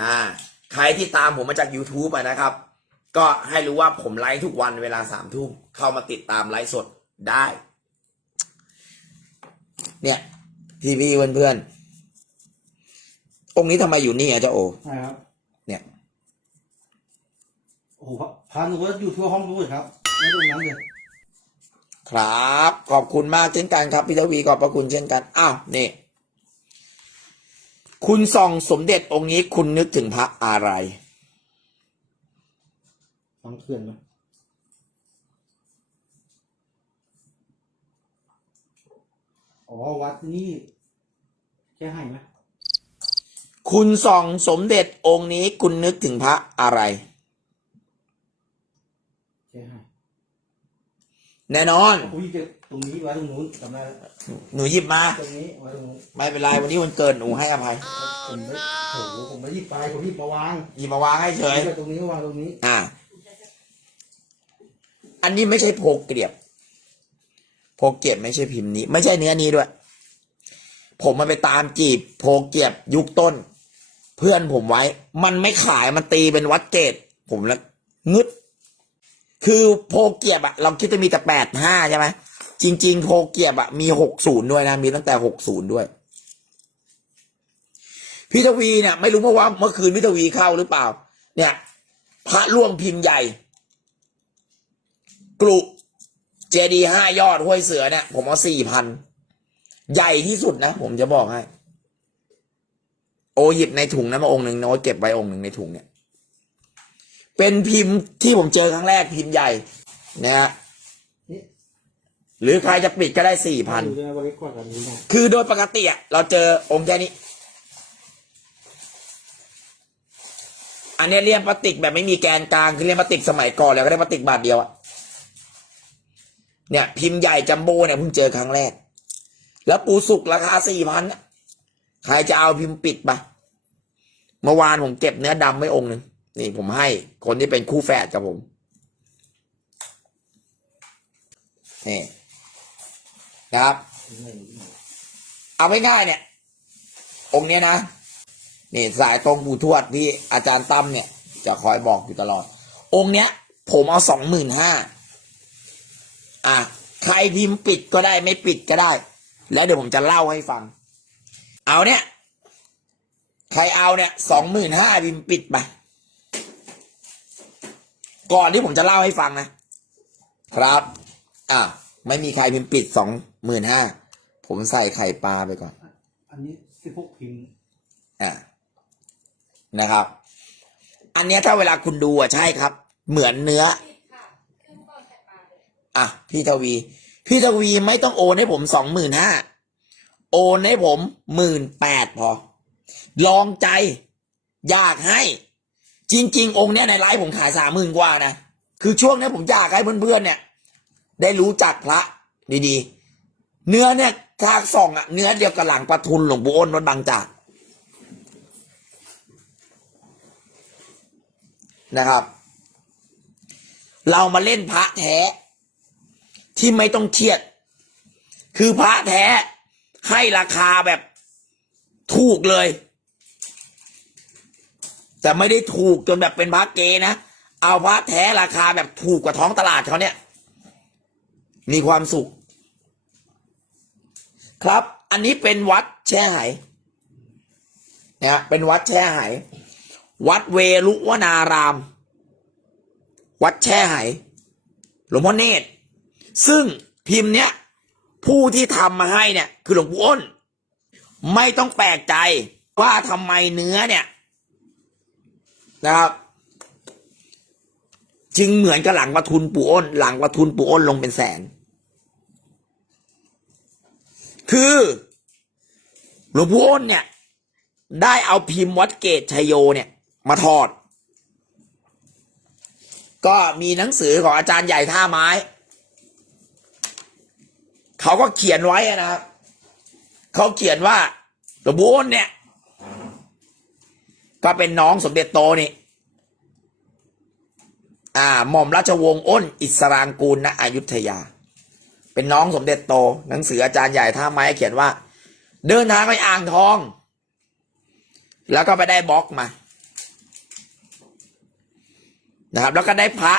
อ่าใครที่ตามผมมาจาก YouTube อะนะครับ ก็ให้รู้ว่าผมไลฟ์ทุกวันเวลาสามทุ่มเข้ามาติดตามไลฟ์สดได้ เนี่ยทีวีเพื่อนๆองค์นี้ทำไมอยู่นี่อะเจ้าโอ ใช่ครับเนี่ย โอ้โหพระพระหนูว่าอยู่ทั่วห้องนู้นครับไม่ตรงนั้นเลยครับ ขอบคุณมากเช่นกันครับพี่ทวีขอบพระคุณเช่นกันอ้าวนี่ คุณส่องสมเด็จองค์นี้คุณนึกถึงพระอะไรฟังเขื่อนไหมอ๋อวัดนี่แค่ให้ไหมคุณส่องสมเด็จองค์นี้คุณนึกถึงพระอะไรแค่ให้ แน่นอนอุ้ยจะตรงนี้ไว้ตรงนู้นจำได้แล้วหนูหยิบมา ตรงนี้ไว้ตรงนู้นไม่เป็นไรวันนี้วันเกิดหนูให้อภัยผมไม่โอ้โหผมไม่หยิบไปผมหยิบมาวางหยิบมาวางให้เฉย หยิบไปตรงนี้วางตรงนี้ อ่า อันนี้ไม่ใช่โพกเกลียบ โพกเกลียบไม่ใช่พิมพ์นี้ ไม่ใช่เนื้อนี้ด้วย ผมมันไปตามจีบโพกเกลียบยุคต้น เพื่อนผมไว้ มันไม่ขายมันตีเป็นวัดเกตผมแล้วงึด คือโพเกียบอะเราคิดจะมีแต่แปดห้าใช่ไหมจริง ๆ โพเกียบอะมีหกศูนย์ด้วยนะ มีตั้งแต่หกศูนย์ด้วย พี่ทวีเนี่ยไม่รู้เมื่อว่าเมื่อคืนพี่ทวีเข้าหรือเปล่า เนี่ย พระร่วงพิมพ์ใหญ่ กลุเจดีห้ายอดห้วยเสือเนี่ย ผมเอาสี่พันใหญ่ที่สุดนะ ผมจะบอกให้ โอหยิบในถุงนะมาองค์หนึ่งโน้ตเก็บไว้องค์หนึ่งในถุงเนี่ย เป็นพิมพ์ที่ผมเจอครั้งแรกพิมพ์ใหญ่นะฮะนี่หรือใครจะปิดก็ได้สี่พันดูด้วยนะว่าเล็กกว่ากันนี้นะคือโดยปกติอะเราเจอองค์แค่นี้ อันเนี้ยเรียนพลาสติกแบบไม่มีแกนกลาง คือเรียนพลาสติกสมัยก่อนแล้วก็ได้พลาสติกบาทเดียวอะเนี่ย พิมพ์ใหญ่จัมโบ้เนี่ยเพิ่งเจอครั้งแรก แล้วปูสุกราคาสี่พันใครจะเอาพิมพ์ปิดปะเมื่อวานผมเก็บเนื้อดำไว้องค์หนึ่ง นี่ผมให้คนที่เป็นคู่แฝดกับผมนี่นะครับ เอาไม่ง่ายเนี่ย องค์นี้นะ นี่สายตรงปู่ทวดที่อาจารย์ตั้มเนี่ย จะคอยบอกอยู่ตลอด องค์เนี้ย ผมเอาสองหมื่นห้าอะใครพิมพ์ปิดก็ได้ไม่ปิดก็ได้ แล้วเดี๋ยวผมจะเล่าให้ฟัง เอาเนี่ย ใครเอาเนี่ยสองหมื่นห้าพิมพ์ปิดไป ก่อนที่ผมจะเล่าให้ฟังนะ ครับ อะ ไม่มีใครพิมพ์ปิดสองหมื่นห้าผมใส่ไข่ปลาไปก่อน อันนี้สิบหกพิมพ์อ่านะครับ อันเนี้ยถ้าเวลาคุณดูอะใช่ครับ เหมือนเนื้อ อะ พี่ทวี พี่ทวีไม่ต้องโอนให้ผมสองหมื่นห้าโอนให้ผมหมื่นแปดพอ ลองใจ อยากให้ จริง ๆ องค์เนี้ยในไลฟ์ผมขายสามหมื่นกว่านะคือช่วงนี้ผมอยากให้เพื่อนๆเนี่ย ได้รู้จักพระดีๆ เนื้อเนี่ยทางส่องอะเนื้อเดียวกับหลังปะทุนหลวงปู่อ้นวัดบางจากนะครับ เรามาเล่นพระแท้ ที่ไม่ต้องเครียด คือพระแท้ให้ราคาแบบถูกเลย แต่ไม่ได้ถูกจนแบบเป็นพระเกนะ เอาพระแท้ราคาแบบถูกกว่าท้องตลาดเขาเนี่ย มีความสุข ครับอันนี้เป็นวัดแช่ไหนะเป็นวัดแช่ไหวัดเวรุวนาราม วัดแช่ไหหลวงพ่อเนตร ซึ่งพิมพ์เนี้ยผู้ที่ทำมาให้เนี่ย คือหลวงปู่อ้น ไม่ต้องแปลกใจว่าทำไมเนื้อเนี่ย นะครับจึงเหมือนกับหลังประทุนปูอ้น หลังประทุนปูอ้นลงเป็นแสน คือหลวงปู่อ้นเนี่ย ได้เอาพิมพ์วัดเกตชัยโยเนี่ย มาถอด ก็มีหนังสือของอาจารย์ใหญ่ท่าไม้ เขาก็เขียนไว้นะครับ เขาเขียนว่าหลวงปู่อ้นเนี่ย ก็เป็นน้องสมเด็จโตนี่อ่าหม่อมราชวงศ์อ้น อิสรางกูลณอยุธยา เป็นน้องสมเด็จโต หนังสืออาจารย์ใหญ่ท่าไม้เขียนว่า เดินทางไปอ่างทอง แล้วก็ไปได้บล็อกมา นะครับ แล้วก็ได้พระ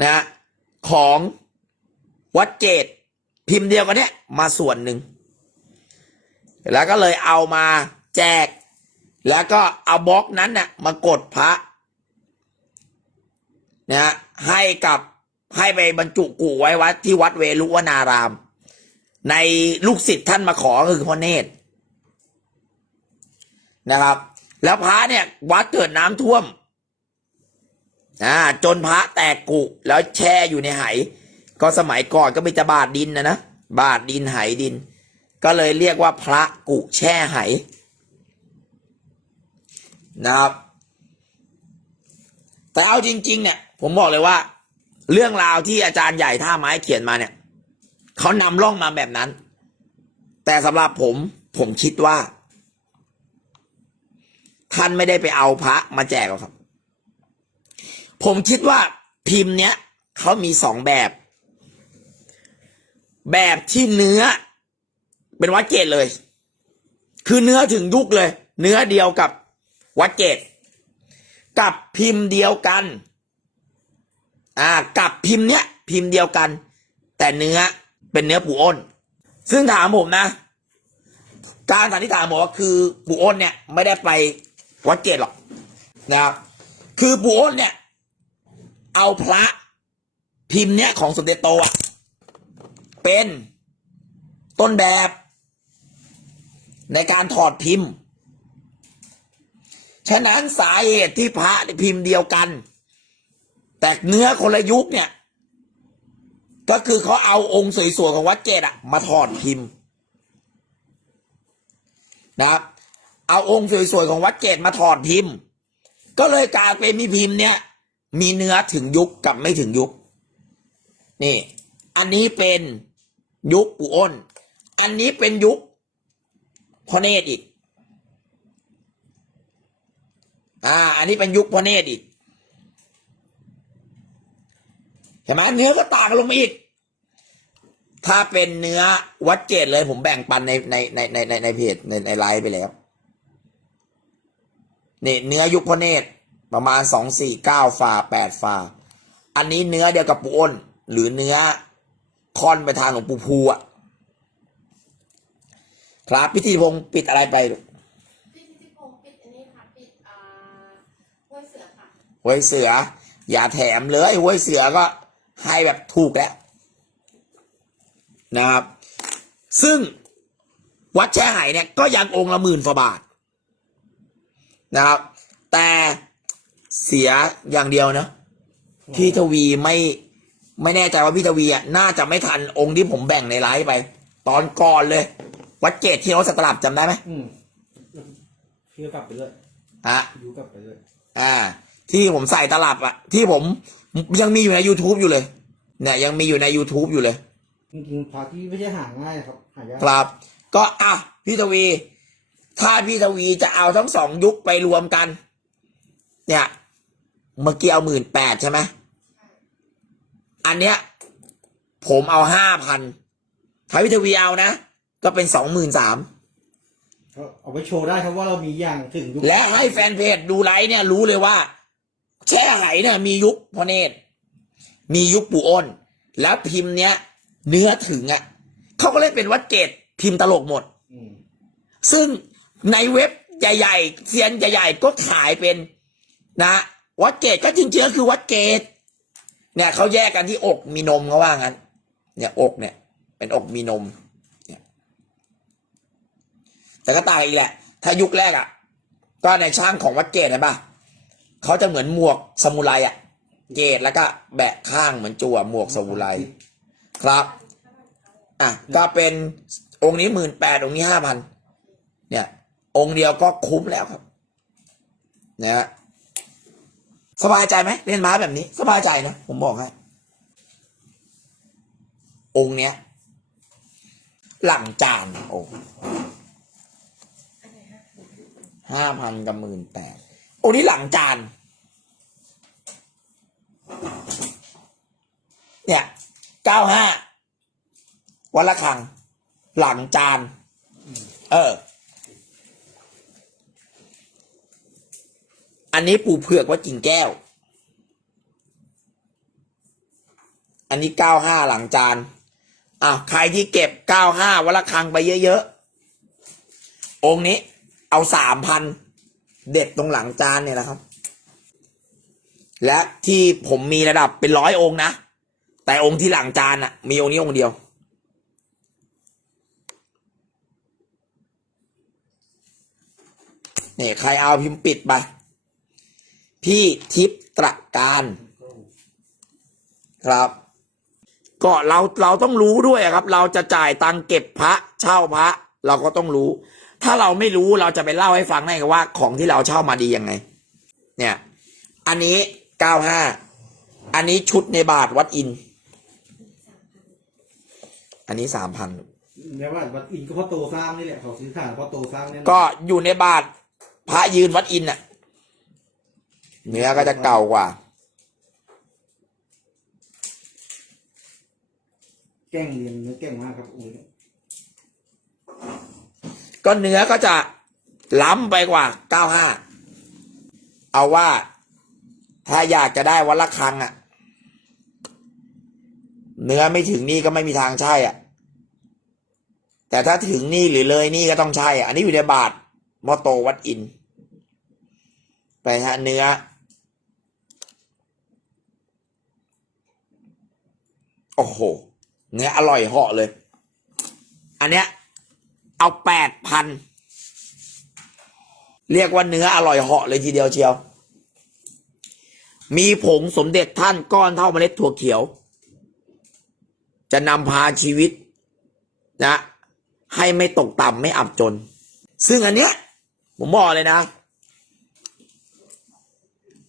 นะฮะของวัดเจดพิมพ์เดียวกันเนี้ยมาส่วนหนึ่ง แล้วก็เลยเอามาแจก แล้วก็เอาบล็อกนั้นน่ะมากดพระนะฮะให้กับให้ไปบรรจุกูไว้วัดที่วัดเวลุวนาราม ในลูกศิษย์ท่านมาขอก็คือพ่อเนตรนะครับ แล้วพระเนี่ยวัดเกิดน้ำท่วมอ่าจนพระแตกกุแล้วแช่อยู่ในไหก็สมัยก่อนก็มีจะบาดดินนะนะบาดดินไหดิน ก็เลยเรียกว่าพระกุแช่ไห นะครับ แต่เอาจริง ๆ เนี่ย ผมบอกเลยว่า เรื่องราวที่อาจารย์ใหญ่ท่าไม้เขียนมาเนี่ยเขานำร่องมาแบบนั้น แต่สำหรับผม ผมคิดว่า ท่านไม่ได้ไปเอาพระมาแจกหรอกครับ ผมคิดว่าพิมพ์เนี้ยเขามีสองแบบ แบบที่เนื้อ เป็นวัดเกตเลย คือเนื้อถึงยุคเลย เนื้อเดียวกับ วัดเกตกับพิมพ์เดียวกัน อ่า กับพิมพ์เนี้ย พิมพ์เดียวกัน แต่เนื้อเป็นเนื้อปูอ้น ซึ่งถามผมนะ การสันนิษฐานบอกว่าคือปูอ้นเนี่ย ไม่ได้ไปวัดเกตหรอกนะครับ คือปูอ้นเนี่ย เอาพระพิมพ์เนี้ยของสมเด็จโตอะ เป็นต้นแบบ ในการถอดพิมพ์ ฉะนั้นสาเหตุที่พระพิมพ์เดียวกัน แต่เนื้อคนละยุคเนี่ย ก็คือเขาเอาองค์สวยๆของวัดเจดอะมาถอดพิมพ์นะครับเอาองค์สวยๆของวัดเจดมาถอดพิมพ์ ก็เลยกลายเป็นมีพิมพ์เนี่ย มีเนื้อถึงยุคกับไม่ถึงยุค นี่ อันนี้เป็นยุคปู่อ้น อันนี้เป็นยุคพ่อเนตรอีก อ่า อันนี้เป็นยุคพ่อเนตรอีกเห็นไหมเนื้อก็ต่างลงมาอีก ถ้าเป็นเนื้อวัดเจดเลยผมแบ่งปันในในในในในในเพจในในไลฟ์ไปแล้วนี่เนื้อยุคพระเนตรประมาณสองสี่เก้าฝาแปดฝาอันนี้เนื้อเดียวกับปูอ้น หรือเนื้อคอนไปทางหลวงปู่ภูอะ ครับพิธีพงศ์ปิดอะไรไปลูก หวยเสือ อย่าแถมเลยหวยเสือก็ให้แบบถูกแล้วนะครับ ซึ่งวัดแช่ไหเนี่ยก็ยังองค์ละหมื่นฝ่าบาทนะครับ แต่เสียอย่างเดียวเนอะพี่ทวีไม่ไม่แน่ใจว่าพี่ทวีอะน่าจะไม่ทันองค์ที่ผมแบ่งในไลฟ์ไป ตอนก่อนเลย วัดเกตที่เราสตลับจำได้ไหมอืมพี่ก็กลับไปด้วยฮะยูกลับไปด้วยอ่า ที่ผมใส่ตลับอะที่ผมยังมีอยู่ใน YouTube อยู่เลย เนี่ย ยังมีอยู่ใน YouTube อยู่เลยจริงๆพาที่ไม่ใช่หาง่ายนะครับหายากครับ ก็อะพี่ทวีถ้าพี่ทวีจะเอาทั้งสองยุคไปรวมกัน เนี่ยเมื่อกี้เอาหมื่นแปดใช่ไหมอันเนี้ย ผมเอาห้าพันถ้าพี่ทวีเอานะ ก็เป็นสองหมื่นสามก็เอาไปโชว์ได้ครับว่าเรามีอย่างถึงยุคและให้แฟนเพจดูไลฟ์เนี่ยรู้เลยว่า แช่ไหเนี่ยมียุคพระเนตรมียุคปู่อ้น แล้วพิมพ์เนี้ย เนื้อถึงอะเขาก็เลยเป็นวัดเกตพิมพ์ตลกหมดมซึ่งในเว็บใหญ่ๆเซียนใหญ่ๆก็ขายเป็น นะ วัดเกตก็จริงๆก็คือวัดเกตเนี่ยเขาแยกกันที่อกมีนมเขาว่างั้น เนี่ยอกเนี่ย เป็นอกมีนมเนี่ยแต่ก็ต่างอีกแหละ ถ้ายุคแรกอะ ก็ในช่างของวัดเกตเห็นปะ เขาจะเหมือนหมวกสมุไรอะเกตแล้วก็แบะข้างเหมือนจั่วหมวกสมุไรครับ อะก็เป็นองค์นี้หมื่นแปดองค์นี้ห้าพันเนี่ย องค์เดียวก็คุ้มแล้วครับนะฮะสบายใจไหมเล่นม้าแบบนี้ สบายใจนะผมบอกให้องค์เนี้ย หลังจานโอ้ห้าพันกับหมื่นแปด อันนี้หลังจาน เนี่ยเก้าห้าวันละครั้งหลังจาน เออ อันนี้ปูเผือกว่ากิ่งแก้ว อันนี้เก้าห้าหลังจานอ้าวใครที่เก็บเก้าห้าวันละครั้งไปเยอะๆ องค์นี้ เอาสามพัน เด็ดตรงหลังจานเนี่ยนะครับ และที่ผมมีระดับเป็นร้อยองค์นะ แต่องค์ที่หลังจานอะมีองค์นี้องค์เดียว นี่ใครเอาพิมพ์ปิดไป พี่ทิพตระการครับก็เราเราต้องรู้ด้วยครับ เราจะจ่ายตังเก็บพระเช่าพระ เราก็ต้องรู้ ถ้าเราไม่รู้เราจะไปเล่าให้ฟังได้ไงว่าของที่เราเช่ามาดียังไง เนี่ย อันนี้เก้าห้าอันนี้ชุดในบาทวัดอิน อันนี้สามพันแม้ว่าวัดอินก็เพราะโตสร้างนี่แหละเขาซื้อขายเพราะโตสร้างเนี่ยก็อยู่ในบาทพระยืนวัดอินน่ะ เนื้อก็จะเก่ากว่า แกล้งเรียนเนื้อแกล้งมากครับโอ้ย ก็เนื้อก็จะล้ำไปกว่าเก้าห้าเอาว่าถ้าอยากจะได้วันละครังอะเนื้อไม่ถึงนี่ก็ไม่มีทางใช่อะ แต่ถ้าถึงนี่หรือเลยนี่ก็ต้องใช่อะ อันนี้อยู่ในบาทมอโตวัดอิน ไปฮะเนื้อ โอ้โห เนื้ออร่อยเหาะเลย อันเนี้ย เอาแปดพันเรียกว่าเนื้ออร่อยเหาะเลยทีเดียวเชียว มีผงสมเด็จท่านก้อนเท่าเมล็ดถั่วเขียว จะนำพาชีวิตนะ ให้ไม่ตกต่ำไม่อับจน ซึ่งอันเนี้ย ผมบอกเลยนะ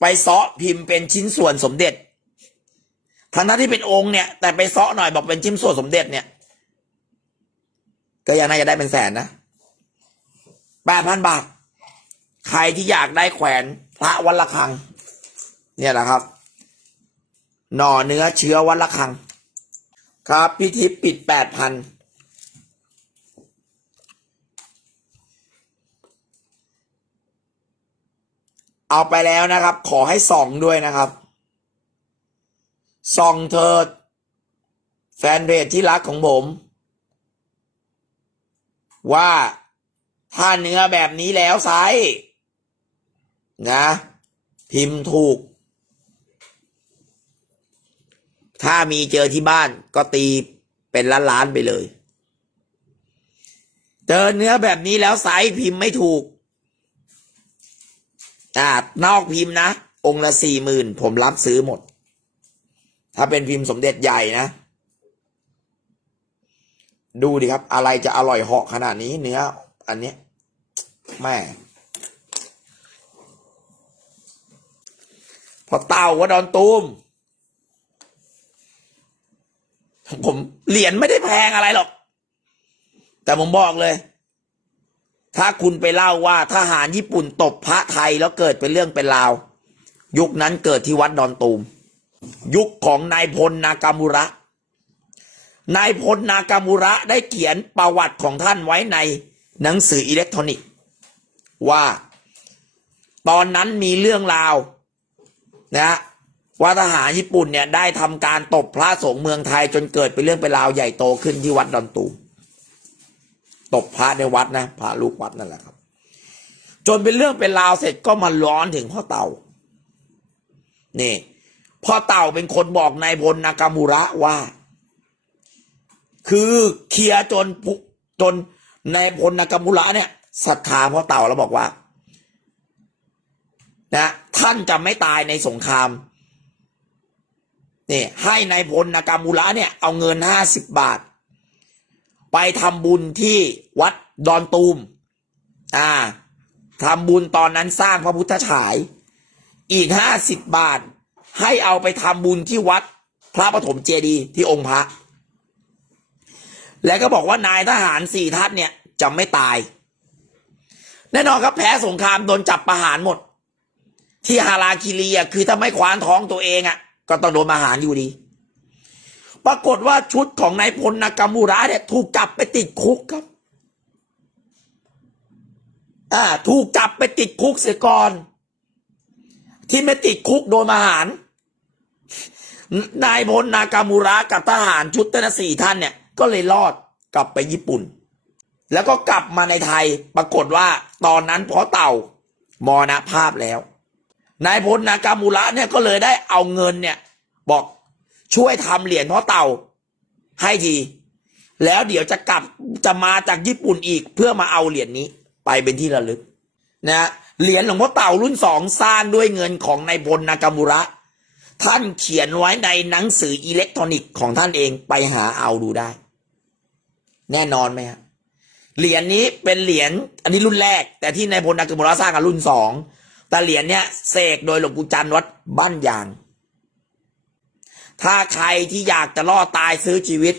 ไปซาะพิมพ์เป็นชิ้นส่วนสมเด็จทั้งนั้นที่เป็นองค์เนี่ย แต่ไปซาะหน่อยบอกเป็นชิ้นส่วนสมเด็จเนี่ย ก็ยังน่าจะได้เป็นแสนนะแปดพันบาท ใครที่อยากได้แขวนพระวัดละคัง เนี่ยแหละครับ หน่อเนื้อเชื้อวัดละคัง ครับพี่ทิพย์ปิดแปดพันเอาไปแล้วนะครับ ขอให้ส่องด้วยนะครับส่องเถิดแฟนเพจที่รักของผม ว่าถ้าเนื้อแบบนี้แล้วไซส์นะ พิมพ์ถูก ถ้ามีเจอที่บ้านก็ตีเป็นล้านๆไปเลย เจอเนื้อแบบนี้แล้วไซส์พิมพ์ไม่ถูกอ่านอกพิมพ์นะ องค์ละสี่หมื่นผมรับซื้อหมด ถ้าเป็นพิมพ์สมเด็จใหญ่นะ ดูดิครับ อะไรจะอร่อยเหาะขนาดนี้เนื้อ อันเนี้ยแม่พอเต่าว่าดอนตูม ผมเหรียญไม่ได้แพงอะไรหรอก แต่ผมบอกเลย ถ้าคุณไปเล่าว่าทหารญี่ปุ่นตบพระไทยแล้วเกิดเป็นเรื่องเป็นราว ยุคนั้นเกิดที่วัดดอนตูม ยุคของนายพลนากามุระ นายพลนากามุระได้เขียนประวัติของท่านไว้ในหนังสืออิเล็กทรอนิกส์ว่า ตอนนั้นมีเรื่องราวนะว่าทหารญี่ปุ่นเนี่ยได้ทำการตบพระสงฆ์เมืองไทยจนเกิดเป็นเรื่องเป็นราวใหญ่โตขึ้นที่วัดดอนตูมตบพระในวัดนะพระลูกวัดนั่นแหละครับ จนเป็นเรื่องเป็นราวเสร็จก็มาร้อนถึงพ่อเต่านี่พ่อเต่าเป็นคนบอกนายพลนากามุระว่า คือเคลียร์จนพุจนนายพลนากามุระเนี่ยศรัทธาพ่อเต่าแล้วบอกว่า นะ ท่านจะไม่ตายในสงครามนี่ให้นายพลนากามุระเนี่ย เอาเงินห้าสิบบาท ไปทำบุญที่วัดดอนตูม อ่าทำบุญตอนนั้นสร้างพระพุทธฉาย อีกห้าสิบบาท ให้เอาไปทำบุญที่วัดพระปฐมเจดีย์ที่องค์พระ แล้วก็บอกว่านายทหารสี่ท่านเนี่ยจะไม่ตาย แน่นอนครับแพ้สงครามโดนจับประหารหมด ที่ฮาราคิรีอะคือถ้าไม่คว้านท้องตัวเองอะ ก็ต้องโดนประหารอยู่ดี ปรากฏว่าชุดของนายพลนากามูระเนี่ย ถูกจับไปติดคุกครับ อ่า ถูกจับไปติดคุกเสียก่อน ที่ไม่ติดคุกโดนประหารนายพลนากามูระกับทหารชุดเตนสี่ท่านเนี่ย ก็เลยรอดกลับไปญี่ปุ่น แล้วก็กลับมาในไทยปรากฏว่าตอนนั้นเพราะเต่ามรณภาพแล้ว นายพลนากามูระเนี่ยก็เลยได้เอาเงินเนี่ย บอกช่วยทำเหรียญเพราะเต่าให้ที แล้วเดี๋ยวจะกลับจะมาจากญี่ปุ่นอีกเพื่อมาเอาเหรียญนี้ ไปเป็นที่ระลึกนะเหรียญหลวงพ่อเต่ารุ่นสองสร้างด้วยเงินของนายพลนากามูระ ท่านเขียนไว้ในหนังสืออิเล็กทรอนิกส์ของท่านเองไปหาเอาดูได้ แน่นอนไหมครับเหรียญนี้เป็นเหรียญอันนี้รุ่นแรก แต่ที่นายพลนากามูระสร้างกับรุ่นสองแต่เหรียญเนี้ยเสกโดยหลวงปู่จันทร์วัดบ้านยาง ถ้าใครที่อยากจะรอดตายซื้อชีวิต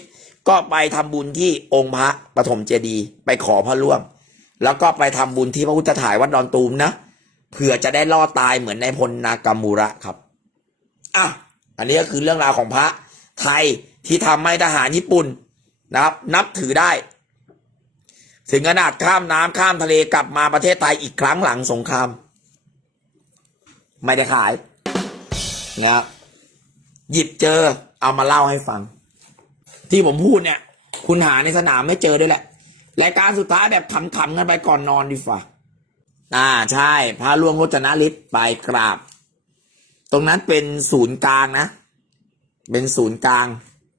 ก็ไปทำบุญที่องค์พระปฐมเจดีย์ไปขอพระร่วง แล้วก็ไปทำบุญที่พระพุทธถ่ายวัดดอนตูมนะเผื่อจะได้รอดตายเหมือนในายพลนากามูระครับอะอันนี้ก็คือเรื่องราวของพระไทยที่ทำให้ทหารญี่ปุ่น นะครับ นับถือได้ ถึงขนาดข้ามน้ำข้ามทะเลกลับมาประเทศไทยอีกครั้งหลังสงคราม ไม่ได้ขายนะครับหยิบเจอเอามาเล่าให้ฟัง ที่ผมพูดเนี่ย คุณหาในสนามไม่เจอด้วยแหละรายการสุดท้ายแบบขำๆกันไปก่อนนอนดีฝ่าอ่าใช่พระล่วงรจนาฤทธิ์ไปกราบ ตรงนั้นเป็นศูนย์กลางนะ เป็นศูนย์กลาง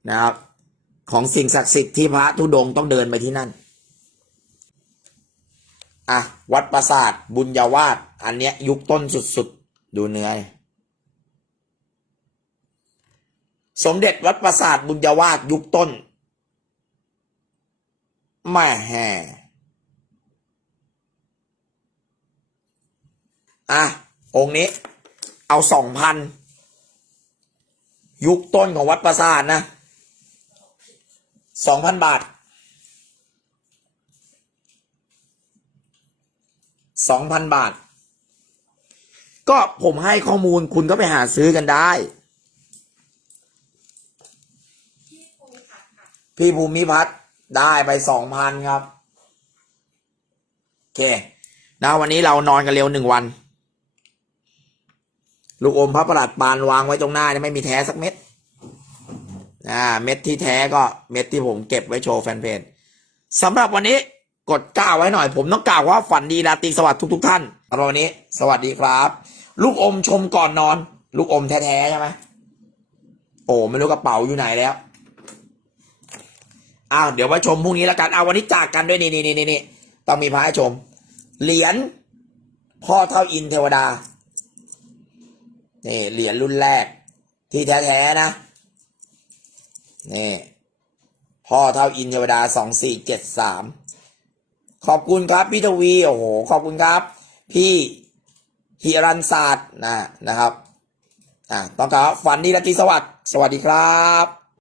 นะครับ ของสิ่งศักดิ์สิทธิ์ที่พระธุดงค์ต้องเดินไปที่นั่น อะ วัดปราสาทบุญญาวาสอันเนี้ยยุคต้นสุดๆ ดูเนื้อ สมเด็จวัดปราสาทบุญญาวาสยุคต้นม่แห่อะ องค์นี้ เอาสองพัน ยุคต้นของวัดปราสาทนะ สองพันบาทสองพันบาท ก็ผมให้ข้อมูลคุณก็ไปหาซื้อกันได้ที่ภูมิพัฒน์ค่ะพี่ภูมิพัฒน์ได้ไปสองพันครับ โอเค นะวันนี้เรานอนกันเร็วหนึ่งวัน ลูกอมพระประหลัดปานวางไว้ตรงหน้าเนี่ยไม่มีแท้สักเม็ด อ่าเม็ดที่แท้ก็เม็ดที่ผมเก็บไว้โชว์แฟนเพจสำหรับวันนี้กดก้าวไว้หน่อย ผมต้องกล่าวว่าฝันดีราตรีสวัสดิ์ทุกๆท่านสำหรับวันนี้ สวัสดีครับ ลูกอมชมก่อนนอน ลูกอมแท้ๆใช่ไหมโอ้ไม่รู้กระเป๋าอยู่ไหนแล้วอ้าวเดี๋ยวไว้ชมพรุ่งนี้แล้วกันเอาวันนี้จากกันด้วยนี่นี่นี่นี่ต้องมีพระให้ชม เหรียญพ่อเท่าอินเทวดานี่เหรียญรุ่นแรกที่แท้ๆนะ นี่พ่อเท่าอินเทวดาสองสี่เจ็ดสามขอบคุณครับพี่ทวีโอ้โหขอบคุณครับ พี่ฮิรันศาสตร์นะนะครับอ่าต้องการฝันดีราตรีสวัสดิ์สวัสดีครับ